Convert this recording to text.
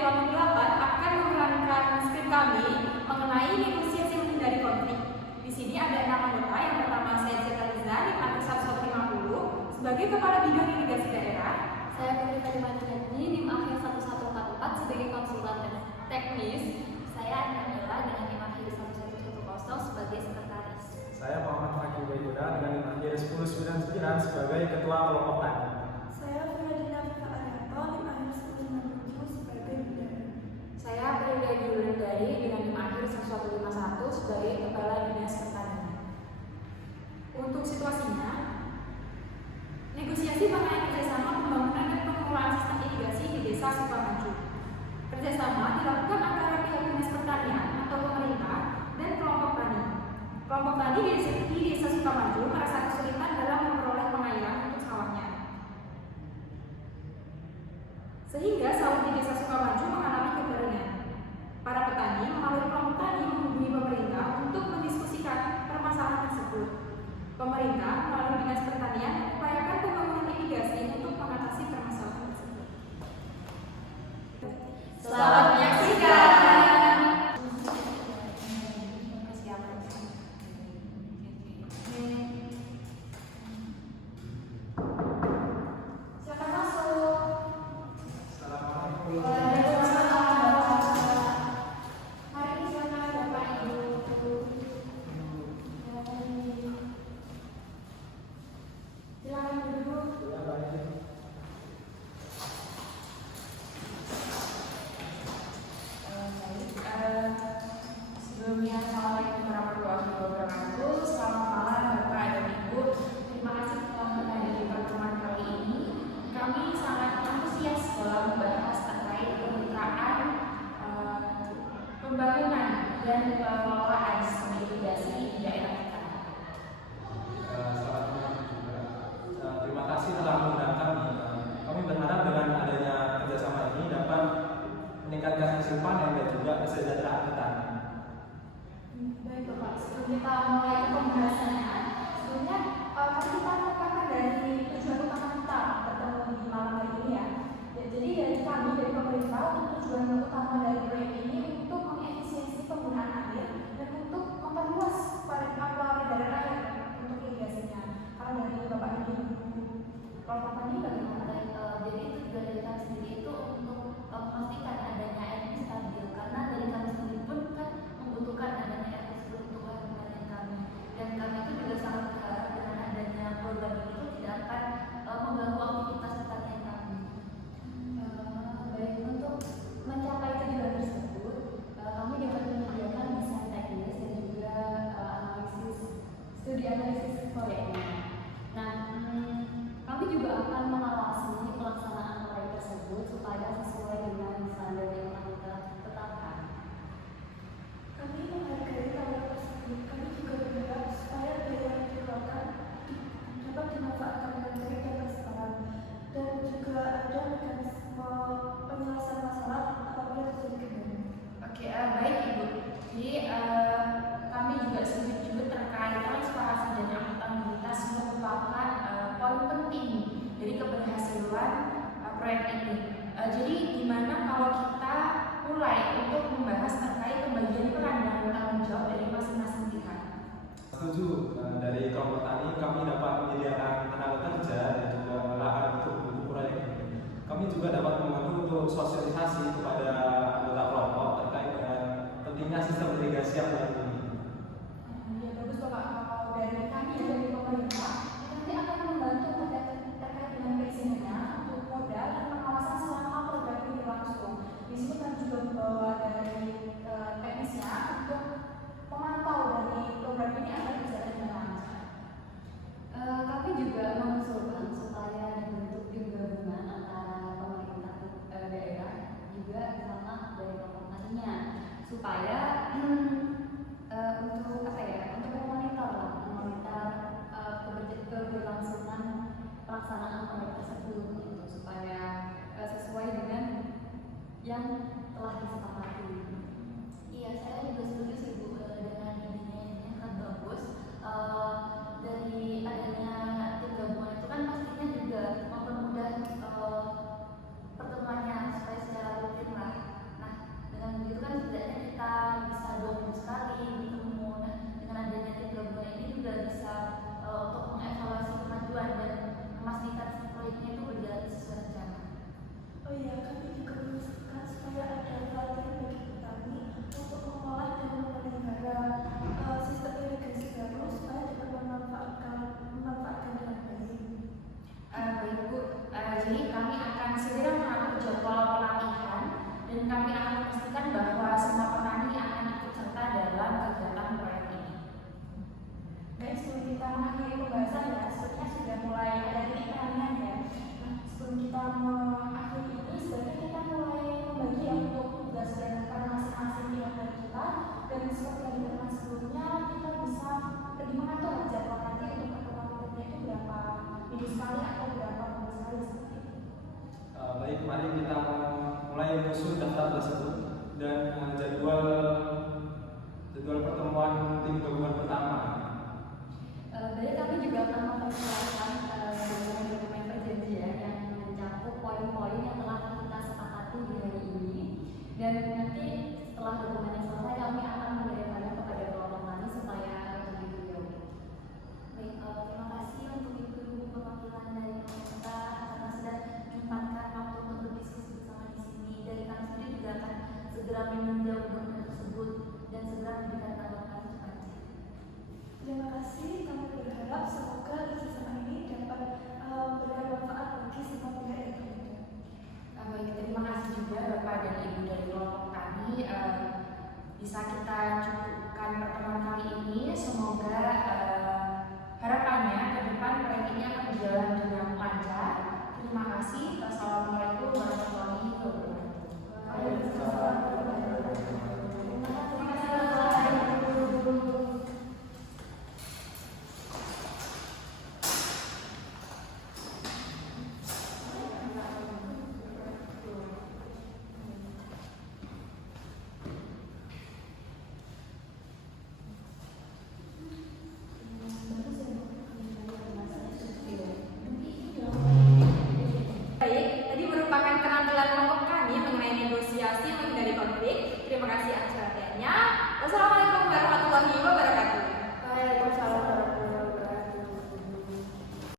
kelompok 8 akan menerangkan skrip kami mengenai negosiasi menghindari konflik. Di sini ada 6 anggota. Yang pertama saya Zeta NIM Akhir 150 sebagai Kepala Bidang Irigasi Daerah. Saya Putri Kalimantan NIM Akhir 1144 sebagai Konsultan Teknis. Saya Anila dengan NIM Akhir 1110 sebagai Sekretaris. Saya Muhammad Fakih Baikura dengan NIM Akhir 1099 sebagai Ketua Kelompok Tani. Saya Firadina Fika Arianto NIM Akhir 1067 sebagai Bidang. Saya Priya Diulandari dengan NIM Akhir 1151 sebagai Kepala Dinas Pertanian. Untuk situasinya, negosiasi mengenai kerjasama pembangunan dan pengelolaan sistem irigasi di Desa Sukamaju. Kerjasama dilakukan antara pihak Dinas Pertanian atau pemerintah dan kelompok tani. Kelompok tani di Desa Sukamaju merasa kesulitan dalam memperoleh pengairan untuk sawahnya. Sehingga sawah di Desa Sukamaju mengalami kekeringan. Para petani melalui kelompok tani menghubungi pemerintah untuk mendiskusikan permasalahan tersebut. Pemerintah melalui Dinas Pertanian mengupayakan pembangunan irigasi untuk mengatasi permasalahan tersebut. Selamat menyaksikan. Silakan masuk. Assalamualaikum. Mari silakan Bapak Ibu. Silakan duduk. Ya, baik. Sebelumnya, Assalamualaikum warahmatullahi wabarakatuh. Selamat malam Bapak dan Ibu. Terima kasih telah menghadiri pertemuan kali ini. Kami sangat antusias dalam membahas terkait kemitraan pembangunan dan pengelolaan sistem irigasi di daerah kita. Selamat malam juga. Terima kasih telah mengundang kami. Kami berharap dengan adanya kerjasama ini dapat meningkatkan hasil panen dan juga kesejahteraan petani. Baik Bapak, sebelum kita mulai ke pembahasannya, sebelumnya mari kita merupakan dari tujuan utama kita bertemu di malam hari ini ya. Jadi dari kami, dari pemerintah, untuk tujuan utama dari proyek ini untuk mengefisiensi penggunaan air dan untuk memperluas peredaran air untuk irigasinya. Kalau dari Bapak ini, Kelompok tani bagaimana? Jadi tujuan dari kami sendiri itu untuk memastikan adanya air ini stabil, karena dari kami sendiri pun kan membutuhkan adanya air tersebut untuk bahan panen kami. Dan kami itu juga sangat berharap dengan adanya program itu tidak akan mengganggu aktivitas pertanian kami. Baik, untuk mencapai tujuan tersebut, kami dapat menyediakan desain teknis dan juga studi analisis proyeknya. Nah, kami juga akan mengawasi pelaksanaan proyek tersebut supaya sesuai dengan standar yang telah kita tetapkan. Kami menghargai tawaran tersebut. Kami juga berharap supaya biaya yang dikeluarkan dapat dimanfaatkan dengan baik dan transparan, dan juga ada mekanisme penyelesaian masalah apabila terjadi kendala. Oke, baik Ibu. Jadi kami juga setuju terkait transparansi dan akuntabilitas merupakan poin penting dari keberhasilan proyek ini. Jadi gimana kalau kita mulai untuk membahas terkait pembagian peran dan tanggung jawab dari masing-masing pihak? Setuju. Dari kelompok tani kami dapat menyediakan tenaga kerja dan juga lahan untuk mendukung proyek ini. Kami juga dapat membantu untuk sosialisasi kepada anggota kelompok terkait dengan pentingnya sistem irigasi yang baru ini. ya bagus Bapak. Kalau dari kami dari pemerintah, nanti akan membantu terkait dengan perizinannya untuk modal dan pengawasan selama program ini berlangsung. Di situ kami juga membawa dari teknisnya untuk memantau dari program ini agar berjalan dengan lancar. Kami juga mengusulkan supaya dibentuk tim gabungan antara pemerintah daerah juga sama dari kelompok taninya, supaya untuk memonitor keberlangsungan pelaksanaan proyek tersebut, gitu, supaya sesuai dengan yang telah disepakati. Iya, saya juga setuju sih Bu dengan idenya kan bagus. Dari adanya tim gabungan itu kan pastinya juga mempermudah pertemuannya supaya secara rutin lah ya, kami juga mengusahakan supaya ada pelatihan bagi petani untuk mengolah dan memelihara sistem irigasi baru supaya dapat memanfaatkan dengan baik. Baik Bu, jadi kami akan segera mengatur jadwal pelatihan dan kami akan memastikan bahwa semua petani akan ikut serta dalam kegiatan proyek ini. Baik, sebelum kita mengakhiri pembahasan ya, sepertinya sudah mulai ada titik terangnya ya. Nah, sebelum kita mengakhiri ini, sebaiknya kita mulai membagi ya untuk tugas dan peran masing-masing tiap dari kita. Dan seperti yang dikatakan sebelumnya, kita bisa lebih mengatur jadwal nanti untuk pertemuan rutinnya itu berapa minggu sekali atau berapa bulan sekali seperti itu. Baik, mari kita mulai menyusun daftar tersebut dan jadwal pertemuan tim gabungan pertama. Jadi kami juga akan mempersiapkan dokumen perjanjian yang mencakup poin-poin yang telah kita sepakati di hari ini. Dan nanti setelah dokumennya selesai, kami akan mengirimkannya kepada kelompok tani supaya lebih jauh. Baik, terima kasih untuk ibu-ibu perwakilan dari pemerintah karena sudah menyempatkan waktu untuk berdiskusi bersama di sini. Dari kami sendiri juga akan segera meninjau dokumen tersebut dan segera memberikan tanggapan secepatnya. Terima kasih, kami berharap semoga kerjasama ini dapat memberikan manfaat bagi semua pihak yang terlibat. Baik, terima kasih juga Bapak dan Ibu dari kelompok tani. Bisa kita cukupkan pertemuan kali ini. Semoga harapannya ke depan proyek ini akan berjalan dengan lancar. Terima kasih. Wassalamualaikum warahmatullahi wabarakatuh. Waalaikumsalam warahmatullahi wabarakatuh. Terima kasih Bapak. Baik, tadi merupakan penampilan kelompok kami mengenai negosiasi menghindari konflik. Terima kasih atas perhatiannya. Wassalamualaikum warahmatullahi wabarakatuh.